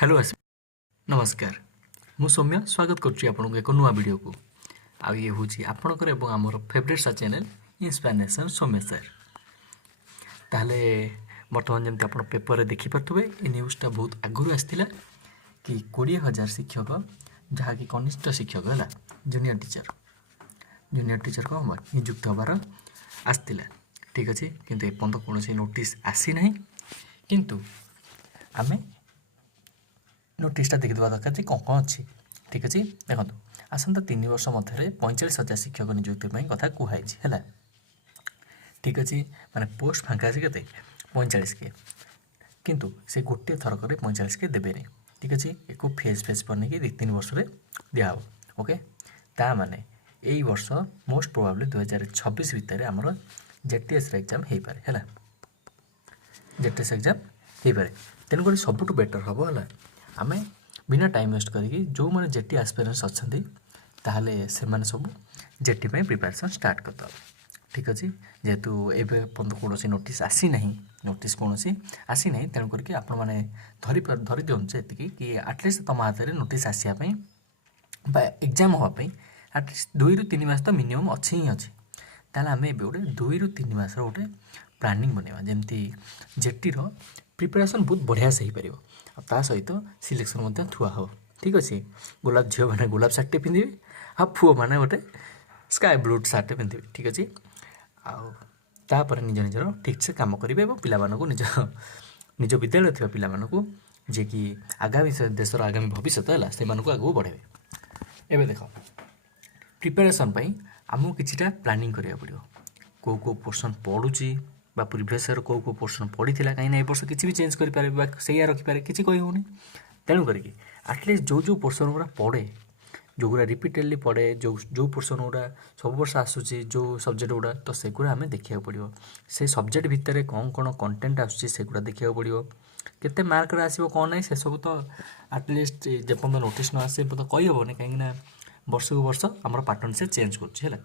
Hello नमस्कार मु सौम्य स्वागत करुच्ची आपको एक नुआ वीडियो को आ ये हूँ आपणकर एवं आमर फेवरेट सा चैनल इंस्पिरेशन सौम्य सर ताहले बर्तमान जमी आप पेपर देखिपे ये न्यूज़टा बहुत आगु आसाला कि 20,000 शिक्षक जहाँकि कनिष्ठ शिक्षक है जूनियर टीचर को हम नियुक्त हबार आसाला ठीक अच्छे किंतु एपर्त कौन नोटिस आसी ना किंतु आमे नोटिसटा देखिदेवा दरकार जे कौन कौन अच्छी ठीक अच्छे देखो आसंता 3 वर्ष मध्य 45,000 शिक्षक नियुक्ति कथा कहुई है ठीक अच्छे माने पोस्ट फांका अच्छे के 45 के किंतु से गोटे थरक 45 के देवे ठीक अच्छे एक फेज बन कि 2-3 वर्ष दिहा ओके ता माने यही वर्ष मोस्ट प्रोबाब्ली 2026 भितर आमर जेटीएस एग्जाम हो पारे है जेटीएस एग्जाम हो पारे तेणुक सबुठ बेटर हम है आमे बिना टाइम वेस्ट करी जो मैंने जेटी एस्पिरेंट्स अच्छा ताहले से माने सब जेटी प्रिपरेशन स्टार्ट करदे ठीक अच्छे जेहेतु एवं कौन नोटिस आसी ना नोटिस कौन आसी ना तेणुक आपण मैंने धरी दिखाँ कि आटलिस्ट तुम हाथ में नोटिस आसापी एग्जाम हाँपाई आटलिस्ट 2 ରୁ 3 मास तो मिनिमम अच्छी ही अच्छी ताहले आम ए गोटे 2 ରୁ 3 मास गोटे प्लानिंग बनवा जमती जेटी प्रिपरेशन बहुत बढ़िया से हो पार ता सहित सिलेक्शन थुआ हो ठीक अच्छे गोलाप झील मैंने गोलाप सार्टे पिंधे आ पुओ मैंने गोटे स्काए ब्लू सार्टे पिंधे ठीक अच्छे आपर निज निजर ठीक से कम करेंगे और पिला निज निज विद्यालय थी पिला जी कि आगामी देशर आगामी भविष्य है से आगू बढ़े एवं देख प्रिपेरेसन आमको किसी प्लानिंग करा पड़ो कौ पोर्सन पढ़ुची प्रिवियस ईयर कौ पोर्सन पड़ी कहीं वर्ष किसी भी चेंज करें से रखिपारे किसी कही होनी तेणु करके आटलिस्ट जो पोर्सन गुड़ा पढ़े जो गुड़ा रिपीटेडली पढ़े जो पोर्सन गुड़ा सब वर्ष आसूसी जो सब्जेक्ट गुड़ा तो सेगुड़ा आम देखा पड़ो से सब्जेक्ट भितर कौन कौन कंटेंट आसगुड़ा देखा पड़ो केते मार्क आसो कौन ना से सब तो आटलिस्ट जेपर्यंत नोटिस न आसे तो कही हेनी कहीं वर्ष को वर्ष आम पैटर्न से चेंज कर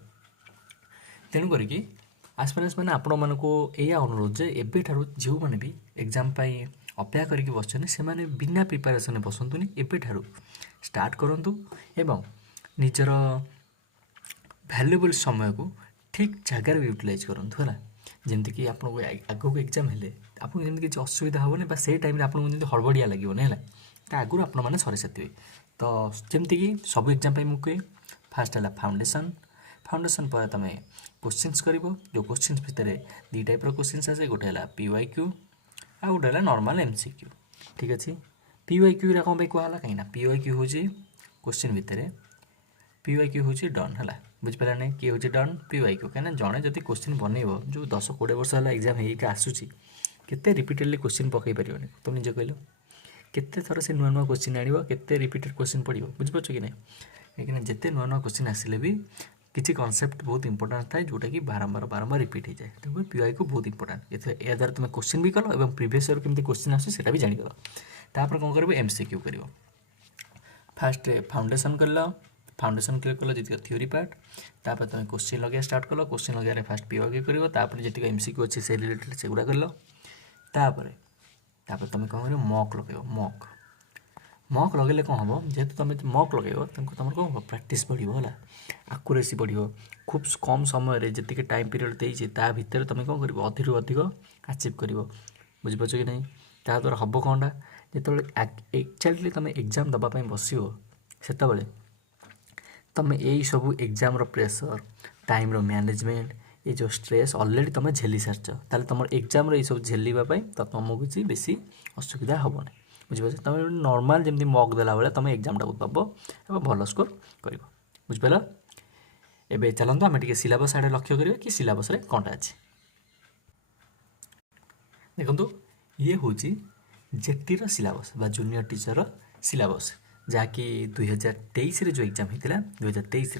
तेणु करके एस्पिरेंट्स मैंने आपण मानक या अनुरोध जे एबेठारु जो मैंने भी एग्जाम अपेक्षा करके बसने से माने बिना प्रिपेरेसन बसतुनि एबेठारु स्टार्ट करंतु एवं निजर वैल्यूएबल समय को ठीक जगार यूटिलाइज करंतु है जमती कि आपको आगक एग्जाम हेले आपको जमी किसी असुविधा हेनी से टाइम आपको जमी हड़बड़िया लगे है आगुरी आपण मैंने सरी सारे तो जमती कि सब एग्जाम मुझे फास्ट है फाउंडेशन पर तुम क्वेश्चंस कर जो क्वेश्चंस भितर 2 टाइप क्वेश्चंस आसे गोटे है पीवाईक्यू आ गोटे है नॉर्मल एमसीक्यू ठीक अच्छे पीवाईक्यू कौन कहला कहीं पीवाईक्यू हूँ क्वेश्चन भितर पीवाईक्यू हूँ डन है बुझिपारा नहीं किए हूँ डन पीवाईक्यू कहीं जड़े जब क्वेश्चन बनइब जो 10-20 वर्ष है एग्जाम होकर आसूसी केते रिपीटेडली क्वेश्चन पकई पार तुम निजे कहल केते थर से नुआ नुआ क्वेश्चन आनिब केते रिपीटेड क्वेश्चन पड़ो बुझिपार कि नहीं कहीं जिते नुआ नुआ क्वेश्चन आसिले भी किसी कॉन्सेप्ट बहुत इंपोर्टेंट थाए जोटा कि बारंबार रिपीट हो जाए तेणु पीवाई को बहुत इंपोर्टेंट या द्वारा तुम क्वेश्चन भी कल और प्रीवियस ईयर केमती क्वेश्चन आसा भी जानीगल तापर कौन कर एमसीक्यू कर फास्ट फाउंडेशन फाउंडेशन क्लियर कल जी थ्योरी पार्ट तापर तुम क्वेश्चन लगे स्टार्ट कल क्वेश्चन लगे फास्ट पीवाई कर जी एमसीक्यू अच्छे से रिलेटेड से गुड़ा कल तापर तुम कौन कर मक लगे मक लगे कौन हम जेहेतु तुम मक लगे तुम कौन प्राक्ट बढ़ो है आकुरेसी बढ़ो खूब कम समय जी टाइम पीरियड देती भितर तुम कौन कर अधिक अधिक आचिव कर बुझीपार कि नहीं द्वारा हम कौनटा जो एक्चुअली तुम एग्जाम दवापाई बस से तुम यही सब एग्जाम प्रेसर टाइम मैनेजमेंट ये जो स्ट्रेस ऑलरेडी तुम झेली सारच ताले तुम एग्जाम ये सब झेलवाई तो तुमको किसी बेसी असुविधा हम नहीं बुझिपार तुम नॉर्मल जमी मक देला बेले तुम एग्जाम टाक दब और भल स्कोर कर बुझिपार एबे चलते आम टे सिलेबस आड़े लक्ष्य करिया कि सिलेबस रे कौनटा अच्छे देखो ये हूँ जेटीर सिलेबस बा जूनियर टीचर सिलेबस जहाँकि 2023 जो एग्जाम होता 2023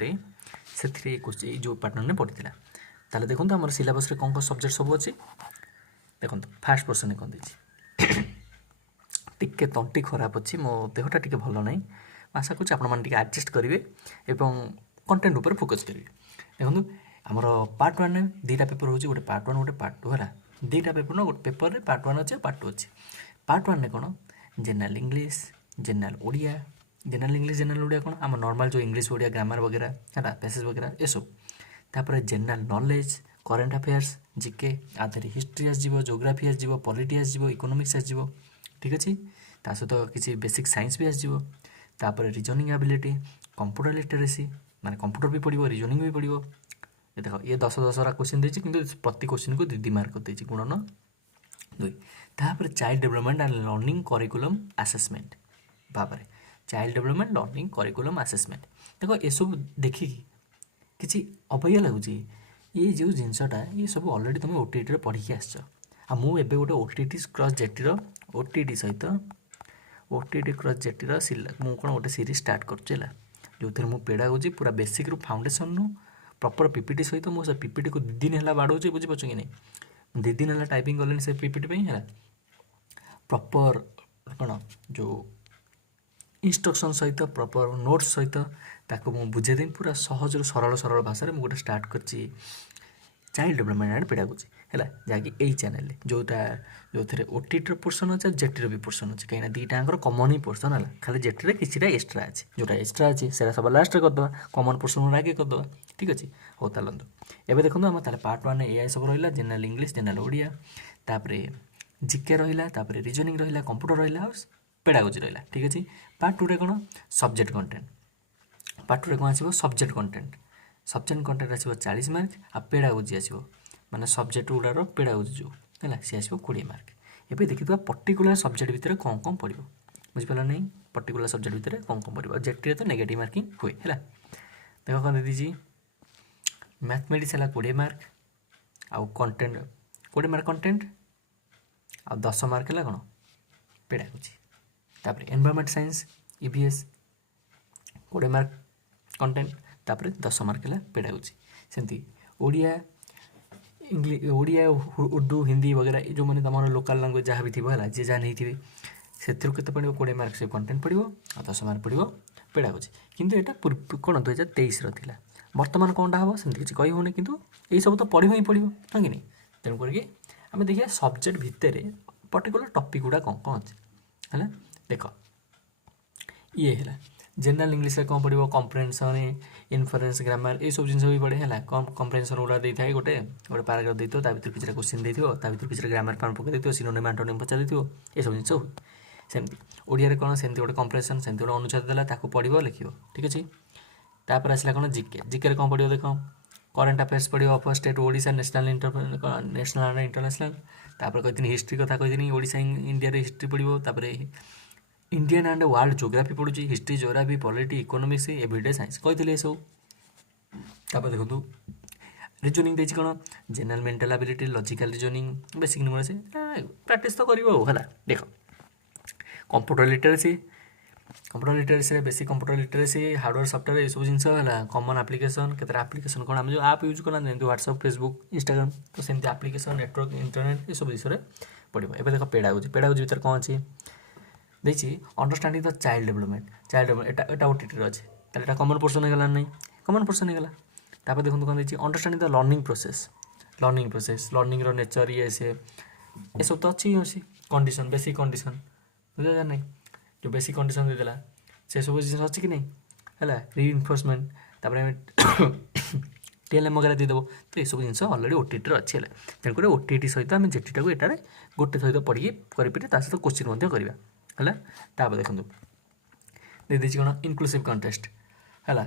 से जो पैटर्न में पड़ी ताले देखो आम सिलेबस रे कौन सब्जेक्ट सब अच्छे देखो फास्ट पर्सन कौन देती टिके तंटी खराब अच्छी मो देहटा टिके भल ना आशा करूँ आपने आडजस्ट करेंगे और कंटेंट उपर फोकस करेंगे देखो आमर पार्ट 1 में 2टा पेपर हो गोटे पार्ट 1 गोटे पार्ट 2 है 2टा पेपर ना गोटे पेपर रे पार्ट 1 अच्छे पार्ट 2 अच्छे पार्ट 1 में कौन general English general Odia, general English general Odia କ'ଣ ଆମ ନର୍ମାଲ ଯେଉଁ ଇଂଲିଶ ଓଡ଼ିଆ ଗ୍ରାମାର ବଗେରା ହେଲା ପ୍ୟାସେଜ ବଗେରା ଏସବୁ। ତାପରେ general knowledge, current affairs, GK, ଆ ଦେହରେ ହିଷ୍ଟ୍ରି ଆସିଯିବ, ଜୋଗ୍ରାଫି ଆସିଯିବ, ପଲିଟି ଆସିଯିବ, ଇକୋନୋମିକ୍ସ ଆସିଯିବ, ଠିକ୍ ଅଛି। ତା ସହିତ କିଛି ବେସିକ୍ ସାଇନ୍ସ ବି ଆସିଯିବ। ତାପରେ ରିଜନିଂ ଆବିଲିଟି, କମ୍ପ୍ୟୁଟର ଲିଟରେସି ମାନେ କମ୍ପ୍ୟୁଟର ବି ପଡ଼ିବ, ରିଜନିଂ ବି ପଡ଼ିବ। ଦେଖ ଇଏ 10 କ୍ୱେଶ୍ଚିନ୍ ଦେଇଛି, କିନ୍ତୁ ପ୍ରତି କ୍ୱେଶ୍ଚିନ୍କୁ 2 ମାର୍କ କରିଦେଇଛି, ଗୁଣନ 2। ତାପରେ child development and learning curriculum assessment ଭାବରେ child development learning curriculum assessment. ଦେଖ ଏସବୁ ଦେଖିକି କିଛି ଅବାଗିଆ ଲାଗୁଛି। ଇଏ ଯେଉଁ ଜିନିଷଟା ଇଏ ସବୁ ଅଲରେଡ଼ି ତୁମେ ଓଟିଟିରେ ପଢ଼ିକି ଆସିଛ। ଆଉ ମୁଁ ଏବେ ଗୋଟେ ଓଟିଟି କ୍ରସ୍ ଜେଟିର ଓଟିଟି ସହିତ ଓଟିଟି କ୍ରସ୍ ଜେଟିର ମୁଁ କ'ଣ ଗୋଟେ ସିରିଜ୍ ଷ୍ଟାର୍ଟ କରୁଛି ହେଲା, ଯେଉଁଥିରେ ମୁଁ ପେଡ଼ାଉଛି ପୁରା ବେସିକ୍ରୁ ଫାଉଣ୍ଡେସନ୍ରୁ ପ୍ରପର୍ ପିପିଟି ସହିତ। ମୁଁ ସେ ପିପିଟିକୁ 2 ଦିନ ହେଲା ବାଡ଼ଉଛି, ବୁଝିପାରୁଛ କି ନାହିଁ? 2 ଦିନ ହେଲା ଟାଇପିଂ କଲେଣି ସେ ପିପିଟି ପାଇଁ ହେଲା। ପ୍ରପର୍ କ'ଣ ଯେଉଁ ଇନଷ୍ଟ୍ରକ୍ସନ୍ ସହିତ ପ୍ରପର୍ ନୋଟ୍ସ ସହିତ ତାକୁ ମୁଁ ବୁଝେଇଦେବି ପୁରା ସହଜରୁ ସରଳ ଭାଷାରେ। ମୁଁ ଗୋଟେ ଷ୍ଟାର୍ଟ କରିଛି ଚାଇଲ୍ଡ ଡେଭଲପମେଣ୍ଟ ଆଣ୍ଡ ପେଡ଼ାଗୋଜି ହେଲା, ଯାହାକି ଏଇ ଚ୍ୟାନେଲରେ ଯେଉଁଥିରେ ଓଟିଟିର ପୋର୍ସନ୍ ଅଛି ଆଉ ଜେଟିର ବି ପୋର୍ସନ୍ ଅଛି। କାହିଁକିନା ଦୁଇଟାଙ୍କର କମନ୍ ହିଁ ପୋର୍ସନ୍ ହେଲା, ଖାଲି ଜେଟିରେ କିଛିଟା ଏକ୍ସଟ୍ରା ଅଛି। ଯେଉଁଟା ଏକ୍ସଟ୍ରା ଅଛି ସେଇଟା ସବୁ ଲାଷ୍ଟରେ କରିଦେବା, କମନ୍ ପୋର୍ସନ୍ ଆଗେ କରିଦେବା, ଠିକ୍ ଅଛି। ହଉ ଚାଲନ୍ତୁ ଏବେ ଦେଖନ୍ତୁ ଆମର ତାହେଲେ ପାର୍ଟ 1 ଏଆଇ ସବୁ ରହିଲା, ଜେନେରାଲ ଇଂଲିଶ, ଜେନେରାଲ ଓଡ଼ିଆ, ତାପରେ ଜିକେ ରହିଲା, ତାପରେ ରିଜନିଂ ରହିଲା, କମ୍ପ୍ୟୁଟର ରହିଲା, ଆଉ ପେଡ଼ାଗୋଜି ରହିଲା, ଠିକ୍ ଅଛି। ପାର୍ଟ 2ରେ କ'ଣ ସବଜେକ୍ଟ କଣ୍ଟେଣ୍ଟ। ପାର୍ଟ 2ରେ କ'ଣ ଆସିବ ସବଜେକ୍ଟ କଣ୍ଟେଣ୍ଟ ଆସିବ 40 ମାର୍କ, ଆଉ ପେଡ଼ାଗୋଜି ଆସିବ ମାନେ ସବଜେକ୍ଟ ଗୁଡ଼ାର ପେଡ଼ାଗୋଜି ଯେଉଁ ହେଲା ସିଏ ଆସିବ 20 ମାର୍କ। ଏବେ ଦେଖିଥିବା ପର୍ଟିକୁଲାର ସବଜେକ୍ଟ ଭିତରେ କ'ଣ ପଡ଼ିବ, ବୁଝିପାରିଲ ନାହିଁ? ପର୍ଟିକୁଲାର ସବଜେକ୍ଟ ଭିତରେ କ'ଣ ପଡ଼ିବ। ଜେଟିରେ ତ ନେଗେଟିଭ୍ ମାର୍କିଂ ହୁଏ ହେଲା। ଦେଖ କ'ଣ ଦେଇଛି, ମ୍ୟାଥମେଟିକ୍ସ ହେଲା 20 ମାର୍କ, ଆଉ କଣ୍ଟେଣ୍ଟ 20 ମାର୍କ କଣ୍ଟେଣ୍ଟ, ଆଉ 10 ମାର୍କ ହେଲା କ'ଣ ପେଡ଼ାଗୋଜି। ତାପରେ environment science EVS 20 mark content, ତାପରେ 10 ମାର୍କ ହେଲା ପେଡ଼ାଗୋଜି। ସେମିତି ଓଡ଼ିଆ, ଓଡ଼ିଆ, ଉର୍ଦ୍ଦୁ, ହିନ୍ଦୀ ବଗେରା ଯେଉଁମାନେ ତୁମର ଲୋକାଲ୍ ଲାଙ୍ଗୁଏଜ୍ ଯାହା ବି ଥିବ ହେଲା, ଯିଏ ଯାହା ନେଇଥିବେ ସେଥିରୁ କେତେ ପଡ଼ିବ 20 ମାର୍କ ସେ କଣ୍ଟେଣ୍ଟ ପଡ଼ିବ, ଆଉ 10 ମାର୍କ ପଡ଼ିବ ପେଡ଼ାଗୋଜି। କିନ୍ତୁ ଏଇଟା କ'ଣ 2023ର ଥିଲା। ବର୍ତ୍ତମାନ କ'ଣଟା ହେବ ସେମିତି କିଛି କହି ହେଉନି, କିନ୍ତୁ ଏଇସବୁ ତ ପଢ଼ିବ ହିଁ ପଡ଼ିବ, ହଁ କି ନାହିଁ? ତେଣୁ କରିକି ଆମେ ଦେଖିବା ସବଜେକ୍ଟ ଭିତରେ ପର୍ଟିକୁଲାର ଟପିକ୍ ଗୁଡ଼ା କ'ଣ ଅଛି ହେଲା। ଦେଖ ଇଏ ହେଲା ଜେନେରାଲ ଇଂଲିଶରେ କ'ଣ ପଡ଼ିବ, କମ୍ପ୍ରେନ୍ସନ୍, ଇନଫରେନ୍ସ, ଗ୍ରାମାର, ଏଇସବୁ ଜିନିଷ ବି ପଡ଼େ ହେଲା। କମ୍ପ୍ରେନ୍ସନ୍ ଗୁଡ଼ା ଦେଇଥାଏ, ଗୋଟେ ପାରାଗ୍ରାଫ ଦେଇଥିବ, ତା ଭିତରେ କିଛିଟା କ୍ୱେଶ୍ଚିନ୍ ଦେଇଥିବ, ତା ଭିତରେ କିଛିଟା ଗ୍ରାମାର ଫାର୍ମ ପକାଇ ଦେଇଥିବ, ସିନୋନିମ୍ ଆଣ୍ଟୋନିମ୍ ପଚାରି ଦେଇଥିବ, ଏସବୁ ଜିନିଷ ହୁଏ। ସେମିତି ଓଡ଼ିଆରେ କ'ଣ ସେମିତି ଗୋଟେ କମ୍ପ୍ରେନ୍ସନ୍, ସେମିତି ଗୋଟେ ଅନୁଚ୍ଛେଦ ଦେଲା, ତାକୁ ପଢ଼ିବ ଲେଖିବ, ଠିକ୍ ଅଛି। ତାପରେ ଆସିଲା କ'ଣ ଜିକେ। ଜିକେରେ କ'ଣ ପଡ଼ିବ ଦେଖ, କରେଣ୍ଟ ଆଫେୟାର୍ସ ପଡ଼ିବ, offer state, Odisha, national and international. ତାପରେ କହିଥିଲି ହିଷ୍ଟ୍ରି କଥା କହିଥିଲି, ଓଡ଼ିଶା ଇଣ୍ଡିଆରେ ହିଷ୍ଟ୍ରି ପଡ଼ିବ। ତାପରେ ଇଣ୍ଡିଆନ୍ ଆଣ୍ଡ ୱାର୍ଲଡ ଜୋଗ୍ରାଫି ପଡ଼ୁଛି, history, geography, polity, economics, everyday science କହିଥିଲି ଏସବୁ। ତାପରେ ଦେଖନ୍ତୁ ରିଜନିଂ ଦେଇଛି କ'ଣ, general mental ability, logical reasoning, basic numeracy, practice ତ କରିବ ଆଉ ହେଲା। ଦେଖ କମ୍ପ୍ୟୁଟର ଲିଟରେସିରେ basic computer literacy, hardware software ଏସବୁ ଜିନିଷ ହେଲା। କମନ୍ ଆପ୍ଲିକେସନ୍, କେତେଟା ଆପ୍ଲିକେସନ୍ କ'ଣ ଆମେ ଯେଉଁ ଆପ୍ ୟୁଜ୍ କରନ୍ତି ଯେମିତି ହ୍ୱାଟ୍ସଆପ୍, ଫେସବୁକ୍, ଇନଷ୍ଟାଗ୍ରାମ, ତ ସେମିତି ଆପ୍ଲିକେସନ୍, ନେଟୱାର୍କ, ଇଣ୍ଟରନେଟ୍ ଏସବୁ ବିଷୟରେ ପଡ଼ିବ। ଏବେ ଦେଖ ପେଡ଼ାଗୋଜି ଭିତରେ କ'ଣ ଅଛି ଦେଇଛି, ଅଣ୍ଡରଷ୍ଟାଣ୍ଡିଂ ଦ ଚାଇଲ୍ଡ ଡେଭଲପମେଣ୍ଟ। ଏଟା ଓଟିଟିରେ ଅଛି, ତାହେଲେ ଏଟା କମନ୍ ପୋର୍ସନ୍ ହେଇଗଲା ନାହିଁ, କମନ୍ ପୋର୍ସନ୍ ହେଇଗଲା। ତାପରେ ଦେଖନ୍ତୁ କ'ଣ ଦେଇଛି, ଅଣ୍ଡରଷ୍ଟାଣ୍ଡିଂ ଦ ଲର୍ଣ୍ଣିଂ ପ୍ରୋସେସ୍, ଲର୍ଣ୍ଣିଂର ନେଚର, ଇଏ ସେ ଏସବୁ ତ ଅଛି କଣ୍ଡିସନ୍, ବେସିକ୍ କଣ୍ଡିସନ୍ ବୁଝିଲା ନାହିଁ। ଯେଉଁ ବେସିକ୍ କଣ୍ଡିସନ୍ ଦେଇଦେଲା ସେସବୁ ଜିନିଷ ଅଛି କି ନାହିଁ ହେଲା। ରିଇନଫୋର୍ସମେଣ୍ଟ, ତାପରେ ଆମେ TLM ବଗେରା ଦେଇଦେବ। ତ ଏସବୁ ଜିନିଷ ଅଲରେଡ଼ି ଓଟିଟିରେ ଅଛି ହେଲା। ତେଣୁକରି ଓଟିଟି ସହିତ ଆମେ ଜେଟିଟାକୁ ଏଠାରେ ଗୋଟେ ସହିତ ପଢ଼ିକି କରିପାରିବା, ତା ସହିତ କୋଶ୍ଚିନ୍ ମଧ୍ୟ କରିବା ହେଲା। ତାପରେ ଦେଖନ୍ତୁ ଦେଇଦେଇଛି କ'ଣ, ଇନକ୍ଲୁସିଭ୍ କଣ୍ଟେକ୍ସଟ ହେଲା।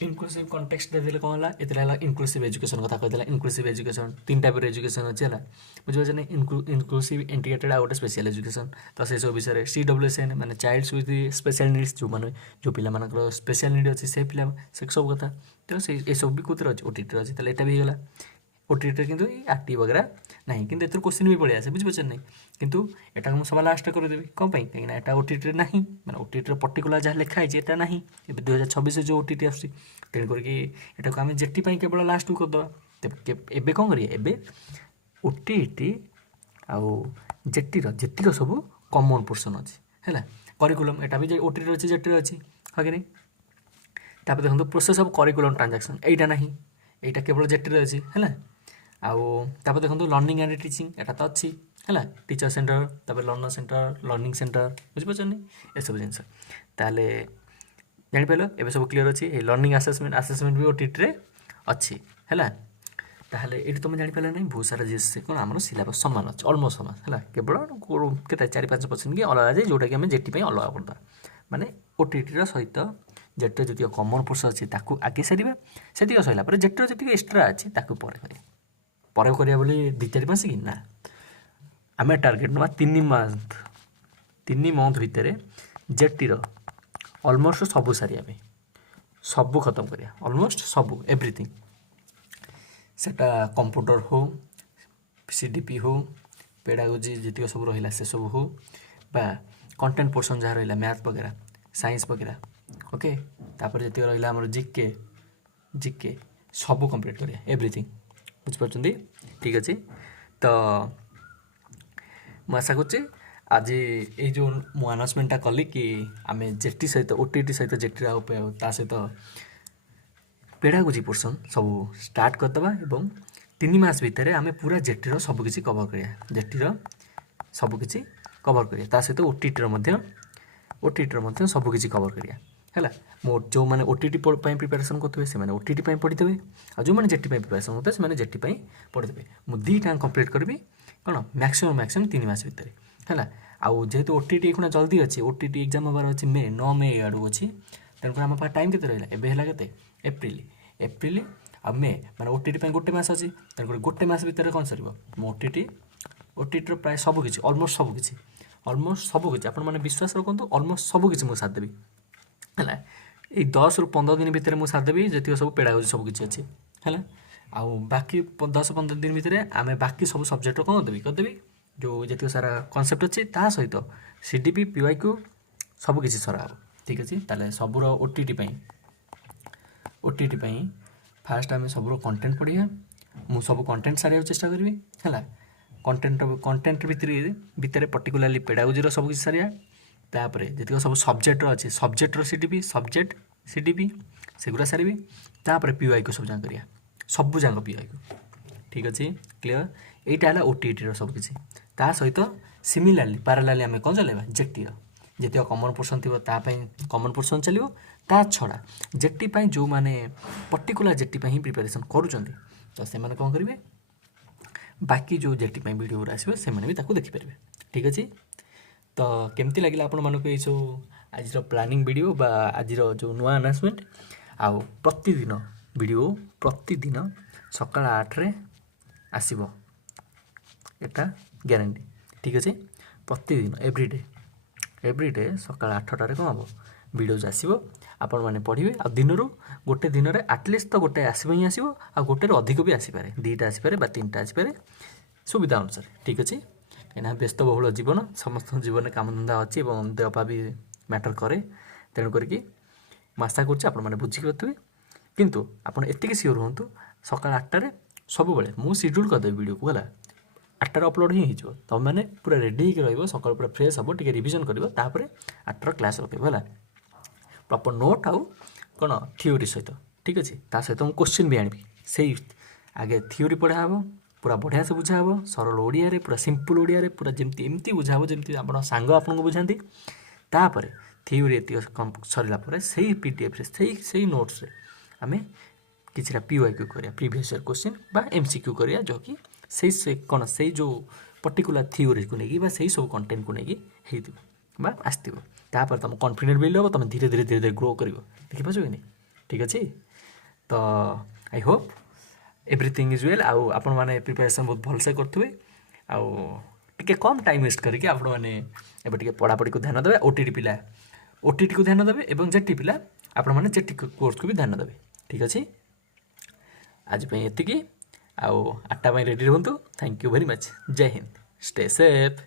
ଇନକ୍ଲୁସିଭ୍ କଣ୍ଟେକ୍ସଟ ଦେଇଦେଲେ କ'ଣ ହେଲା, ଏଥିରେ ହେଲା ଇନକ୍ଲୁସିଭ୍ ଏଜୁକେସନ୍ କଥା କହିଦେଲା। ଇନକ୍ଲୁସିଭ୍ ଏଜୁକେସନ୍ 3 ଟାଇପ୍ର ଏଜୁକେସନ୍ ଅଛି ହେଲା, ବୁଝିପାରୁଛ ନା। ଇନକ୍ଲୁସିଭ୍, ଇଣ୍ଟିଗ୍ରେଟେଡ୍, ଆଉ ଗୋଟେ ସ୍ପେଶିଆଲ୍ ଏଜୁକେସନ୍। ତ ସେସବୁ ବିଷୟରେ CWSN ମାନେ ଚାଇଲ୍ଡସ୍ ୱିଥ୍ ସ୍ପେଶିଆଲ୍ ନିଡ୍ସ, ଯେଉଁ ପିଲାମାନଙ୍କର ସ୍ପେଶିଆଲ୍ ନିଡ୍ ଅଛି ସେ ପିଲା, ସେ ସବୁ କଥା। ତେଣୁ ଏସବୁ ବି କେଉଁଥିରେ ଅଛି, ଓଟିଟିରେ ଅଛି। ତାହେଲେ ଏଇଟା ବି ହେଇଗଲା। ଓଟିଟିରେ କିନ୍ତୁ ଏଇ ଆର୍ଟି ବଗେରା ନାହିଁ, କିନ୍ତୁ ଏଥିରୁ କୋଶ୍ଚିନ୍ ବି ପଳେଇ ଆସେ, ବୁଝିପାରୁଛନ୍ତି ନାହିଁ। କିନ୍ତୁ ଏଟାକୁ ମୁଁ ସବା ଲାଷ୍ଟରେ କରିଦେବି, କ'ଣ ପାଇଁ, କାହିଁକିନା ଏଟା ଓଟିଟିରେ ନାହିଁ, ମାନେ ଓଟିଟିର ପର୍ଟିକୁଲାର ଯାହା ଲେଖା ହେଇଛି ଏଟା ନାହିଁ। ଏବେ 2026 ଯେଉଁ ଓଟିଟି ଆସୁଛି, ତେଣୁ କରିକି ଏଟାକୁ ଆମେ ଜେଟି ପାଇଁ କେବଳ ଲାଷ୍ଟକୁ କରିଦେବା। ଏବେ କ'ଣ କରିବା, ଏବେ ଓଟିଟି ଆଉ ଜେଟିର ସବୁ କମନ୍ ପୋର୍ସନ୍ ଅଛି ହେଲା। କରିକୁଲମ୍ ଏଟା ବି ଓଟିଟିରେ ଅଛି, ଜେଟିରେ ଅଛି, ହଁ କି ନାହିଁ। ତାପରେ ଦେଖନ୍ତୁ ପ୍ରୋସେସ୍ ଅଫ୍ କରିକୁଲମ୍ ଟ୍ରାଞ୍ଜାକ୍ସନ୍, ଏଇଟା ନାହିଁ, ଏଇଟା କେବଳ ଜେଟିରେ ଅଛି ହେଲା। ଆଉ ତାପରେ ଦେଖନ୍ତୁ ଲର୍ଣ୍ଣିଂ ଆଣ୍ଡ ଟିଚିଂ, ଏଟା ତ ଅଛି है टीचर सेंटर तापर लर्नर सेंटर लर्निंग सेंटर बुझिपारछन्नी एसबू जिनस ताहले जानिपार एबे सब क्लियर अच्छी लर्निंग आसेसमेंट भी ओटीटी रे अच्छी है ताहले ये तुम जापर ना बहुत सारा जिस कौन आम सिलेबस सामान अच्छे अलमोस्ट सामान है केवल के 4-5% कि अलग जाए जोटा कि आम जेटी अलग करदा माने ओटीटी सहित जेटर जी कमन पोर्स अच्छी आगे सारे से सरला जेटर जी एक्सट्रा अच्छी पर करा बोली 2-4 मास कि ना आम टार्गेट ना 3 मंथ भितर जेटीर अलमोस्ट सबू सारे सबू खत्म करिया अलमोस्ट सबू एवरीथिंग सेटा कंप्यूटर हो सीडीपी हो पेडागोजी जी सब रहा से सब हो बा कंटेंट पोर्सन जहाँ रहा मैथ वगैरह साइंस वगैरह ओके तापर जी रहा जीके जीके सबू कंप्लीट करिया एवरीथिंग बुझिपारुछन्ती ठीक अच्छे तो मुझे आशा करुच्चे आज ये जो मु अनाउंसमेंटा कली कि आम जेटी सहित ओटीटी सहित जेटी ता सहित पेडागोजी पोर्सन सब स्टार्ट करदे एवं 3 मास भितर आम पूरा जेटीर सबकि कवर करिया जेटीर सबकि कवर करिया ता सहित ओटीटीर सबकि कवर करिया है मो जो मैंने ओटीटी प्रिपेरेसन करेंगे से ओटीटी पढ़ीदेवे आ जो मैंने जेटी प्रिपेरेसन करते हैं जेटी पढ़ीदेवे मुझे 2टा कंप्लीट करी कौन मैक्सिमम 3 मास भितर है आउ जेहेतु ओटीटी खुना जल्दी अच्छी ओटीटी एग्जाम हबार अच्छी मे 9 मे आड़ू अच्छी तेणुक आम पाखे टाइम के रहा एवं है एप्रिल आ मे मैंने ओटीटी गोटे मास अच्छी तेणुक गोटे मास भितर कौन सर ओटीटी प्राय सबकि अलमोस्ट सबकि आप विश्वास रखु अलमोस्ट सबकि मुझे सारिदेवी है ये 10 ରୁ 15 दिन भितर मुझे सारिदेवी जी सब पेड़ागोजी सबकि अच्छी है आउ बाकी 10-15 दिन भितर आम बाकी सब सब्जेक्ट कौन करदेवी जो जी सारा कनसेप्ट अच्छी ता सहित सीडीपी पीवाईक्यू सबकि सरा हम ठीक अच्छे ताले सबूर ओटीटी फास्ट आम सब कंटेंट पढ़िया मु सब कंटेंट सारे चेष्टा करी है कंटेंट भितर पर्टिकुलाली पेडागोजी सब किसी सारिया तापर जी सब सब्जेक्टर अच्छे सब्जेक्टर सीडीपी सेगुरा सारी तापर पीवाईक्यू सब जाक करिया सबू जाक पीवाईक्यू ठीक अच्छे क्लीयर यहीटा है ओटीटी सबकि ता सहित सिमिलारली पारालाली आम कौन चलेगा जेटीर जी कमन पोर्सन थी कमन पोर्सन चलो ता छड़ा जेटी जो मैंने पर्टिकुलर जेटी ही प्रिपेरेसन करुँच तो से कौन करेंगे बाकी जो जेटी वीडियो आसो से भी देखिपारे ठीक अच्छे तो केमती लगे आपण मानक ये आज प्लानिंग वीडियो बा आज जो नुआ अनाउंसमेंट आउ प्रतिदिन वीडियो प्रतिदिन सकाल 8 रे आसीबो एटा ग्यारंटी ठीक अच्छे प्रतिदिन एवरीडे सकाल 8टार कौन हम वीडियोज आसो आपण मैंने पढ़े आ दिन गोटे दिन में आटलिस्ट तो गोटे आसो ही आसो आ गोटे अधिक भी आसीपे 2टा आसीपे 3टा आसीपे सुविधा अनुसार ठीक अच्छे कहीं व्यस्त बहुल जीवन समस्त जीवन में काम धंदा अच्छी और देहपा भी मैटर करे तेणुक आशा करें बुझिक पारे किंतु आपड़ एति सियोर हूँ सकाल 8टार सब मुझे शेड्यूल करदेवी वीडियो को है 8टार अपलोड ही हो तुम मैंने पूरा रेडी हो सकाल पूरा फ्रेश हम टे रिविजन कर 8टार क्लास रख है प्रॉपर नोट आउ कौन थ्योरी सहित ठीक अच्छे सहित मुझे क्वेश्चन भी आनी से आगे थ्योरी पढ़ा हम पूरा बढ़िया से बुझा हम सरल ओडिया पूरा सिंपल ओडिया पूरा जमती एमती बुझा हम जमी आप सांग आपको बुझाती तापर थ्योरी ये सरला से पीडीएफ से नोट्स आम किसी पीवाईक्यू करिया प्रीवियस ईयर क्वेश्चन बा एमसीक्यू करिया जो कि से कौन से जो पर्टिकुलर थ्योरी को लेकिन से सब कंटेंट को लेकिन बा आसो तापर तुम कॉन्फिडेंट बिल्ड हो तुम धीरे धीरे ग्रो कर देखिपार कि नहीं ठीक अच्छे तो I hope everything is well आउ आपण मैंने प्रिपेरेसन बहुत भलसे करेंगे आउ टे कम टाइम वेस्ट करके आपण मैंने एवं पढ़ापढ़ी को ध्यान देवे ओटीटी पिला ओटीटी को ध्यान देवे और जेटी पिला आपण मैंने जेटी कोर्स को भी ध्यान देवे ठीक अच्छे आज ये आउ 8टा रेडी रुहतु थैंक यू वेरी मच जय हिंद स्टे सेफ।